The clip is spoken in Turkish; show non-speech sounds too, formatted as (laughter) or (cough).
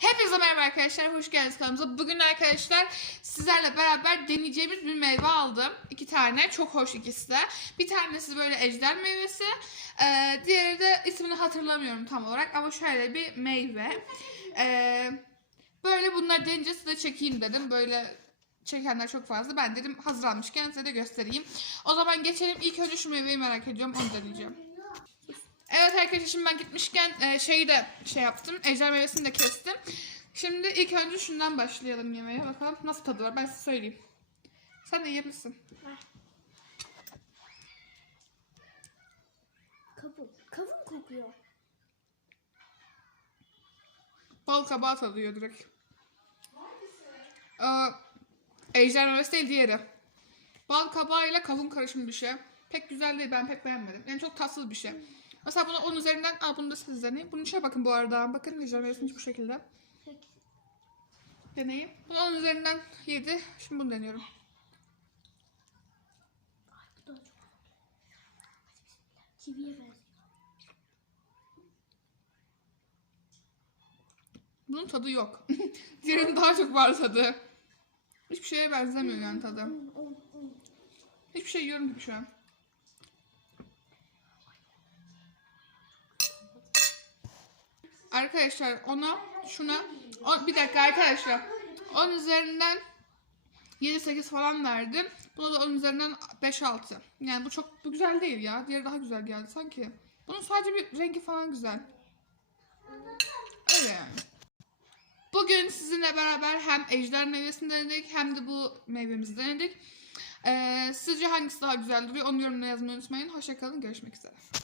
Hepinize merhaba arkadaşlar, hoş geldiniz kanalımıza. Bugün arkadaşlar sizlerle beraber deneyeceğimiz bir meyve aldım. İki tane, çok hoş ikisi de. Bir tanesi böyle ejder meyvesi, ee, diğeri de ismini hatırlamıyorum tam olarak ama şöyle bir meyve. Ee, böyle bunlar deneyince size çekeyim dedim. Böyle çekenler çok fazla. Ben dedim hazır almışken size de göstereyim. O zaman geçelim. İlk önce şu meyveyi merak ediyorum, onu deneyeceğim. Evet arkadaşlar şimdi ben gitmişken e, şeyi de şey yaptım. Ejder meyvesini de kestim. Şimdi ilk önce şundan başlayalım yemeye. Bakalım nasıl tadı var ben size söyleyeyim. Sen de yiyebilirsin. Kavun. Kavun kokuyor. Bal kabağı tadıyor direkt. Aa, ejder meyvesi değil diğeri. Bal kabağıyla kavun karışımı bir şey. Pek güzel değil ben pek beğenmedim. Yani çok tatsız bir şey. Mesela bunu 10 üzerinden al bunu da siz deneyin. Bunun içine bakın bu arada. Bakın ejder meyvesinin bu şekilde. Peki. Deneyin. Bunu 10 üzerinden 7. Şimdi bunu deniyorum. Bunun tadı yok. (laughs) Diğerinin daha çok var tadı. Hiçbir şeye benzemiyor yani tadı. Hiçbir şey yiyorum gibi şu an. Arkadaşlar ona şuna o, bir dakika arkadaşlar 10 üzerinden 7-8 falan verdim. Buna da 10 üzerinden 5-6. Yani bu çok bu güzel değil ya. Diğeri daha güzel geldi sanki. Bunun sadece bir rengi falan güzel. Öyle yani. Bugün sizinle beraber hem ejder meyvesini denedik hem de bu meyvemizi denedik. Ee, sizce hangisi daha güzel duruyor onu yorumlara yazmayı unutmayın. Hoşçakalın. Görüşmek üzere.